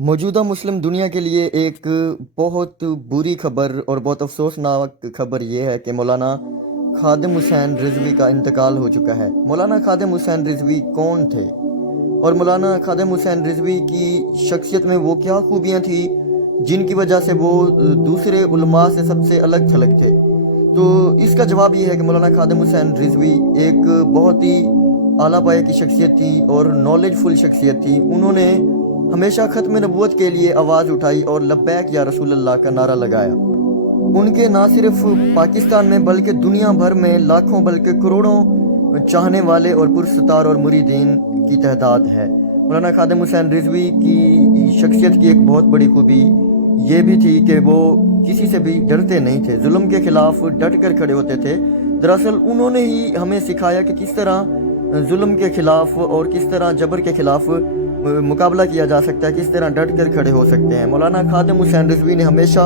मौजूदा मुस्लिम दुनिया के लिए एक बहुत बुरी खबर और बहुत अफसोसनाक खबर ये है कि मौलाना खादिम हुसैन रिजवी का इंतकाल हो चुका है। मौलाना खादिम हुसैन रिजवी कौन थे और मौलाना खादिम हुसैन रिजवी की शख्सियत में वो क्या खूबियाँ थी जिनकी वजह से वो दूसरे उलमा से सबसे अलग थलग थे। तो इसका जवाब ये है कि मौलाना खादिम हुसैन रिजवी एक बहुत ही आला पाए की शख्सियत थी और नॉलेजफुल शख्सियत थी। उन्होंने हमेशा ख़त्म नबूवत के लिए आवाज़ उठाई और लब्बैक या रसूल अल्लाह का नारा लगाया। उनके ना सिर्फ पाकिस्तान में बल्कि दुनिया भर में लाखों बल्कि करोड़ों चाहने वाले और पुरस्तार और मुरीदीन की तादाद है। मौलाना खादिम हुसैन रिजवी की शख्सियत की एक बहुत बड़ी खूबी ये भी थी कि वो किसी से भी डरते नहीं थे, जुल्म के खिलाफ डट कर खड़े होते थे। दरअसल उन्होंने ही हमें सिखाया कि किस तरह जुल्म के खिलाफ और किस तरह जबर के खिलाफ मुकाबला किया जा सकता है, किस तरह डट कर खड़े हो सकते हैं। मौलाना खादिम हुसैन रिजवी ने हमेशा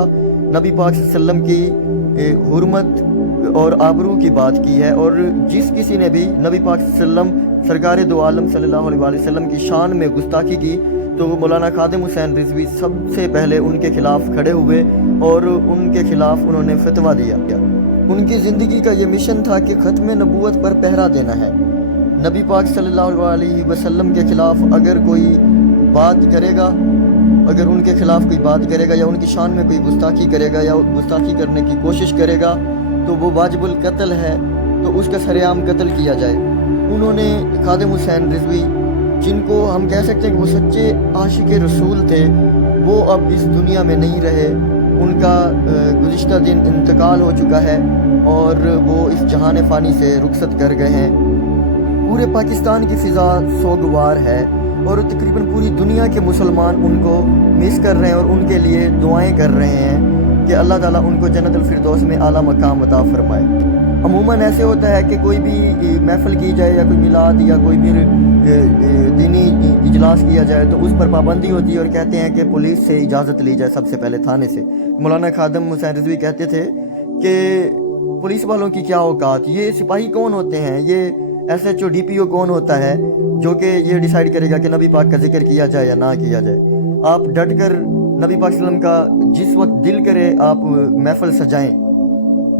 नबी पाक सल्लल्लाहु अलैहि वसल्लम की हुर्मत और आबरू की बात की है और जिस किसी ने भी नबी पाक सल्लल्लाहु अलैहि वसल्लम सरकार दो आलम सल्लल्लाहु अलैहि वसल्लम की शान में गुस्ताखी की तो मौलाना खादिम हुसैन रिजवी सबसे पहले उनके खिलाफ खड़े हुए और उनके खिलाफ उन्होंने फतवा दिया। उनकी ज़िंदगी का ये मिशन था कि ख़त्म नबूवत पर पहरा देना है। नबी पाक सल्लल्लाहु अलैहि वसल्लम के खिलाफ अगर कोई बात करेगा, अगर उनके खिलाफ कोई बात करेगा या उनकी शान में कोई गुस्ताखी करेगा या गुस्ताखी करने की कोशिश करेगा तो वो वाजिबुल कत्ल है, तो उसका सरेआम कत्ल किया जाए। उन्होंने खादिम हुसैन रिजवी, जिनको हम कह सकते हैं कि वो सच्चे आशिक रसूल थे, वो अब इस दुनिया में नहीं रहे। उनका गुज़िश्ता दिन इंतकाल हो चुका है और वो इस जहान फ़ानी से रुखसत कर गए हैं। पूरे पाकिस्तान की फ़िज़ा सोगवार है और तकरीबन पूरी दुनिया के मुसलमान उनको मिस कर रहे हैं और उनके लिए दुआएं कर रहे हैं कि अल्लाह ताला उनको जन्नतुल फिरदौस में आला मकाम अता फरमाए। अमूमन ऐसे होता है कि कोई भी महफ़िल की जाए या कोई मिलाद या कोई भी दीनी इजलास किया जाए तो उस पर पाबंदी होती है और कहते हैं कि पुलिस से इजाज़त ली जाए, सबसे पहले थाने से। मौलाना खादिम हुसैन रिजवी कहते थे कि पुलिस वालों की क्या औकात, ये सिपाही कौन होते हैं, ये SHO DPO कौन होता है जो कि ये डिसाइड करेगा कि नबी पाक का जिक्र किया जाए या ना किया जाए। आप डट कर नबी पाक सल्लम का जिस वक्त दिल करे आप महफिल सजाएं।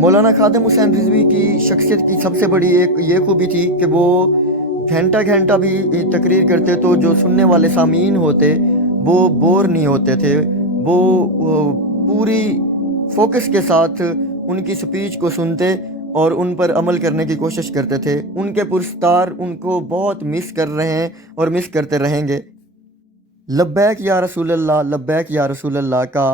मौलाना खादिम हुसैन रिजवी की शख्सियत की सबसे बड़ी एक ये खूबी थी कि वो घंटा घंटा भी तकरीर करते तो जो सुनने वाले सामीन होते वो बोर नहीं होते थे। वो पूरी फोकस के साथ उनकी स्पीच को सुनते और उन पर अमल करने की कोशिश करते थे। उनके पुरस्तार उनको बहुत मिस कर रहे हैं और मिस करते रहेंगे। लब्बैक या रसूल अल्लाह, लब्बैक या रसूल अल्लाह का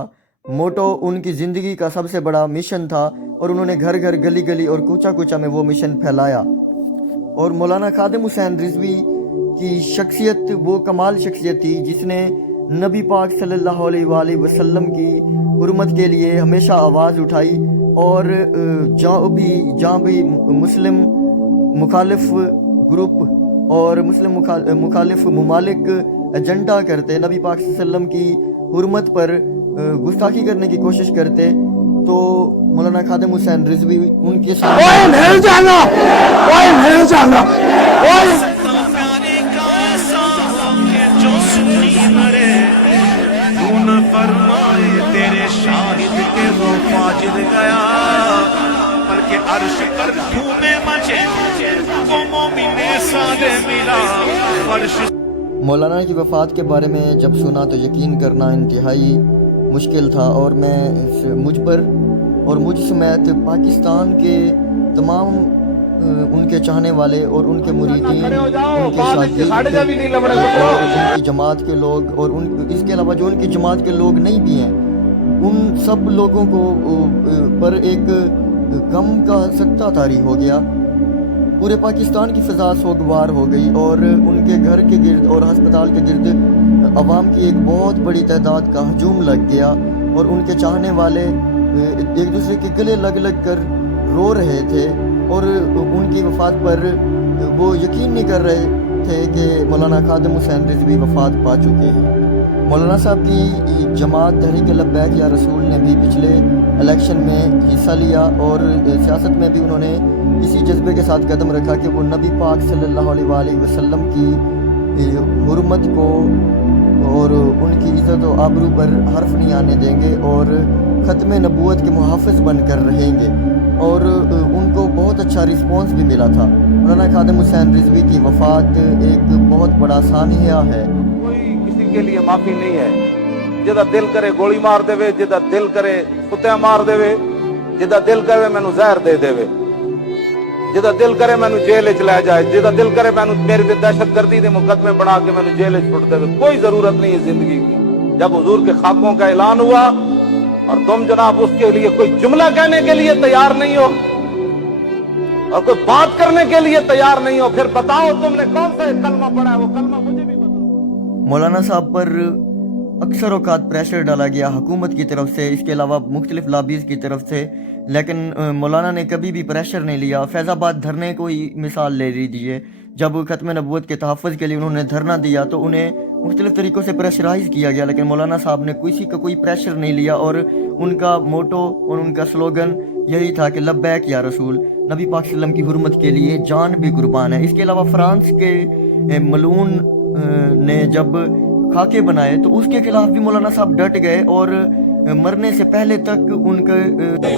मोटो उनकी ज़िंदगी का सबसे बड़ा मिशन था और उन्होंने घर घर गली गली और कूचा कूचा में वो मिशन फैलाया। और मौलाना खादिम हुसैन रिजवी की शख्सियत वो कमाल शख्सियत थी जिसने नबी पाक सल्लल्लाहु अलैहि वसल्लम की हुर्मत के लिए हमेशा आवाज़ उठाई और जहाँ भी मुस्लिम मुखालिफ ग्रुप और मुस्लिम मुखालिफ मुमालिक एजेंडा करते, नबी पाक सल्लल्लाहु अलैहि वसल्लम की हुर्मत पर गुस्ताखी करने की कोशिश करते, तो मौलाना खादिम हुसैन रिजवी उनके साथ तेरे शाहिद के वो फाजिल गया बल्कि अर्श पर धूमे मचे वो मोमिने सादे मिला फर्श। मौलाना की वफ़ात के बारे में जब सुना तो यकीन करना इंतहाई मुश्किल था और मैं मुझ पर और मुझ समेत पाकिस्तान के तमाम उनके चाहने वाले और उनके मुरीदीन, उनके शागिर्द और उनकी जमात के लोग और इसके अलावा जो उनकी जमात के लोग नहीं भी हैं, उन सब लोगों को पर एक गम का सख्ता तारी हो गया। पूरे पाकिस्तान की फ़िज़ा सोगवार हो गई और उनके घर के गिर्द और हस्पताल के गिर्द अवाम की एक बहुत बड़ी तादाद का हजूम लग गया और उनके चाहने वाले एक दूसरे के गले लग लग कर रो रहे थे और उनकी वफ़ात पर वो यकीन नहीं कर रहे थे कि मौलाना खादिम हुसैन रिजवी वफ़ात पा चुके हैं। मौलाना साहब की जमात तहरीक लब्बैक या रसूल ने भी पिछले इलेक्शन में हिस्सा लिया और सियासत में भी उन्होंने इसी जज्बे के साथ कदम रखा कि वो नबी पाक सल्लल्लाहु अलैहि वसल्लम की हुर्मत को اور ان کی عزت و آبرو پر حرف نہیں آنے دیں گے اور ختم نبوت کے محافظ بن کر رہیں گے، اور ان کو بہت اچھا رسپانس بھی ملا تھا۔ مولانا خادم حسین رضوی کی وفات ایک بہت بڑا سانحہ ہے۔ کوئی کسی کے لیے معافی نہیں ہے۔ جدا دل کرے گولی مار دے، جدا دل کرے کتے مار دے، جدا دل کرے مینوں زہر دے دے، جدا دل کرے مینوں جیل وچ لے جائے، جدا دل کرے مینوں میرے تے دہشت گردی دے مقدمے بنا کے مینوں جیل وچ سٹ دے، کوئی ضرورت نہیں ہے زندگی کی۔ جب حضور کے خاکوں کا اعلان ہوا اور تم جناب اس کے لیے کوئی جملہ کہنے کے لیے تیار نہیں ہو اور کوئی بات کرنے کے لیے تیار نہیں ہو، پھر بتاؤ تم نے کون سا کلمہ پڑھا ہے؟ وہ کلمہ مجھے بھی بتاؤ۔ مولانا صاحب پر اکثر اوقات پریشر ڈالا گیا حکومت کی طرف سے، اس کے علاوہ مختلف لابیز کی طرف سے، لیکن مولانا نے کبھی بھی پریشر نہیں لیا۔ فیض آباد دھرنے کو ہی مثال لے لیجیے، جب ختم نبوت کے تحفظ کے لیے انہوں نے دھرنا دیا تو انہیں مختلف طریقوں سے پریشرائز کیا گیا، لیکن مولانا صاحب نے کسی کا کوئی پریشر نہیں لیا، اور ان کا موٹو اور ان کا سلوگن یہی تھا کہ لبیک یا رسول، نبی پاک صلی اللہ علیہ وسلم کی حرمت کے لیے جان بھی قربان ہے۔ اس کے علاوہ فرانس کے ملعون نے جب خاکے بنائے تو اس کے خلاف بھی مولانا صاحب ڈٹ گئے، اور مرنے سے پہلے تک ان کے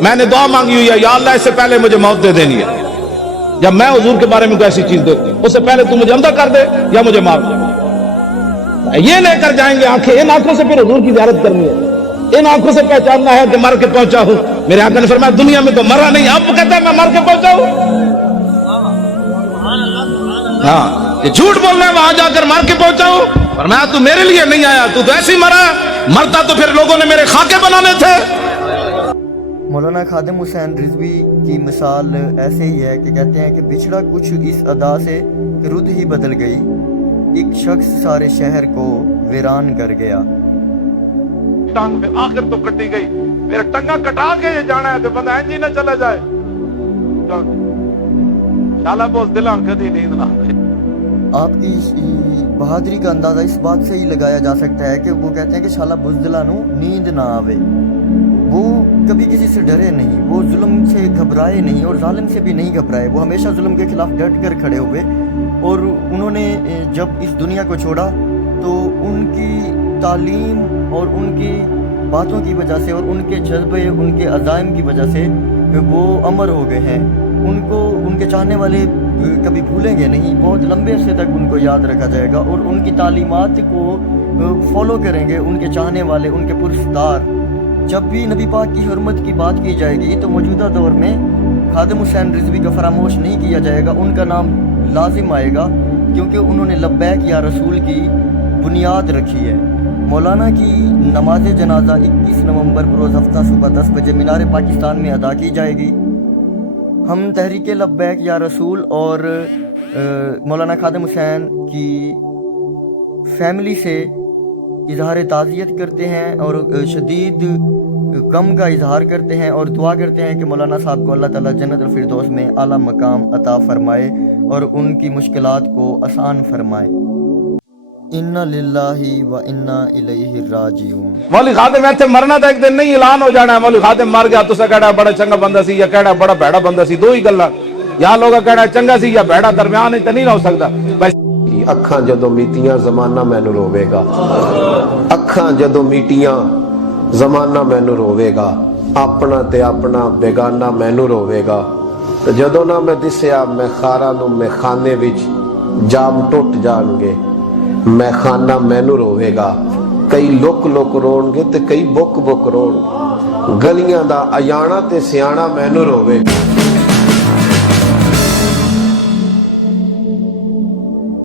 میں نے دعا مانگی ہوئی ہے، یا اللہ اس سے پہلے مجھے موت دے دینی ہے، جب میں حضور کے بارے میں کوئی ایسی چیز دیکھوں اس سے پہلے تو مجھے اندھا کر دے یا مجھے مار دے۔ یہ لے کر جائیں گے آنکھیں، ان آنکھوں سے پھر حضور کی زیارت کرنی ہے، ان آنکھوں سے پہچاننا ہے کہ مر کے پہنچا ہوں۔ میرے آقا نے فرمایا دنیا میں تو مرا نہیں، اب کہتا ہے میں مر کے پہنچا ہوں۔ ہاں یہ جھوٹ بول رہا ہے، وہاں جا کر مر کے پہنچا ہوں، فرمایا تو میرے لیے نہیں آیا، تو ایسے ہی مرا، مرتا تو پھر لوگوں نے میرے خاکے بنانے تھے۔ مولانا خادم حسین رضوی کی مثال ایسے ہی ہے کہ کہتے ہیں کہ بچھڑا کچھ اس ادا سے کہ رت ہی بدل گئی، ایک شخص سارے شہر کو ویران کر گیا۔ ٹانگ پہ آخر تو کٹی گئی، میرا ٹنگا کٹا کے یہ جانا ہے تو بندہ اینجی نہ چلا جائے۔ شالا بوس دلاں کدی نیند نہ آئے۔ آپ کی بہادری کا اندازہ اس بات سے ہی لگایا جا سکتا ہے کہ وہ کہتے ہیں کہ شالا بزدلاں نو نیند نہ آوے۔ وہ کبھی کسی سے ڈرے نہیں، وہ ظلم سے گھبرائے نہیں اور ظالم سے بھی نہیں گھبرائے، وہ ہمیشہ ظلم کے خلاف ڈٹ کر کھڑے ہوئے، اور انہوں نے جب اس دنیا کو چھوڑا تو ان کی تعلیم اور ان کی باتوں کی وجہ سے اور ان کے جذبے، ان کے عزائم کی وجہ سے وہ امر ہو گئے ہیں۔ ان کو ان کے چاہنے والے کبھی بھولیں گے نہیں، بہت لمبے عرصے تک ان کو یاد رکھا جائے گا، اور ان کی تعلیمات کو فالو کریں گے ان کے چاہنے والے، ان کے پرستار۔ جب بھی نبی پاک کی حرمت کی بات کی جائے گی تو موجودہ دور میں خادم حسین رضوی کا فراموش نہیں کیا جائے گا، ان کا نام لازم آئے گا، کیونکہ انہوں نے لبیک یا رسول کی بنیاد رکھی ہے۔ مولانا کی نماز جنازہ 21 نومبر بروز ہفتہ صبح 10 بجے مینار پاکستان میں ادا کی جائے گی۔ ہم تحریک لبیک یا رسول اور مولانا خادم حسین کی فیملی سے اظہار تعزیت کرتے ہیں اور شدید غم کا اظہار کرتے ہیں، اور دعا کرتے ہیں کہ مولانا صاحب کو اللہ تعالیٰ جنت الفردوس میں اعلیٰ مقام عطا فرمائے اور ان کی مشکلات کو آسان فرمائے۔ انا للہ و انا الیہ راجعون۔ مولوی خادم ایتھے مرنا تو ایک دن نہیں، اعلان ہو جانا ہے مولوی خادم مر گیا، تسا کہڑا بڑا چنگا بندہ سی یا کہڑا بڑا بھڑا بندہ سی، دو ہی گلاں، یا لوگا کہڑا چنگا سی یا بھڑا، درمیان تے نہیں رہ سکدا۔ اکھاں جدوں میٹیاں زمانہ مینوں روے گا، اکھاں جدوں میٹیاں زمانہ مینوں روے گا، اپنا تے اپنا بیگانہ مینوں روے گا۔ تے جدوں نہ میں دسیا میں خاراں نوں میں خانے وچ جام ٹوٹ جان گے، میں خانہ مینوں روے گا۔ کئی لک لک رون گے تے کئی بک بک رون، گلیاں دا ایانا تے سیانا مینوں روے گا۔